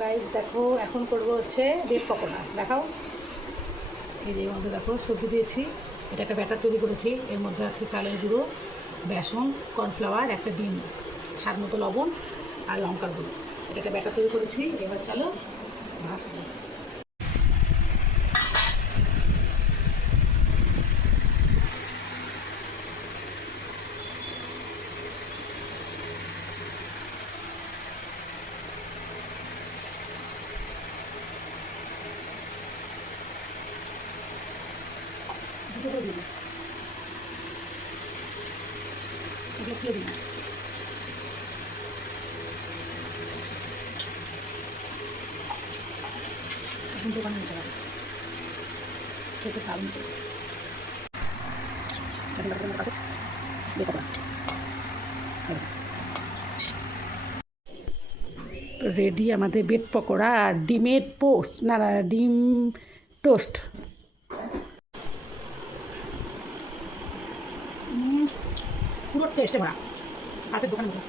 Guys দেখো এখন করবো হচ্ছে ব্রেড পকোড়া। দেখাও, এই যে এর মধ্যে দেখো সবজি দিয়েছি, এটা একটা ব্যাটার তৈরি করেছি। এর মধ্যে আছে চালের গুঁড়ো, বেসন, কর্নফ্লাওয়ার, একটা ডিম, স্বাদ মতো লবণ আর লঙ্কার গুঁড়ো। এটা একটা ব্যাটার তৈরি করেছি। এবার চলো ভাজবো। দুটো দিন এগুলো খুলে দিন। এখন দোকানে নিতে পারবে, খেতে দারুণ টেস্ট। তো রেডি আমাদের ব্রেড পকোড়া আর ডিমের পোস্ট, না ডিম টোস্ট। পুরো টেস্টে ভরা, হাতের দোকান মতো।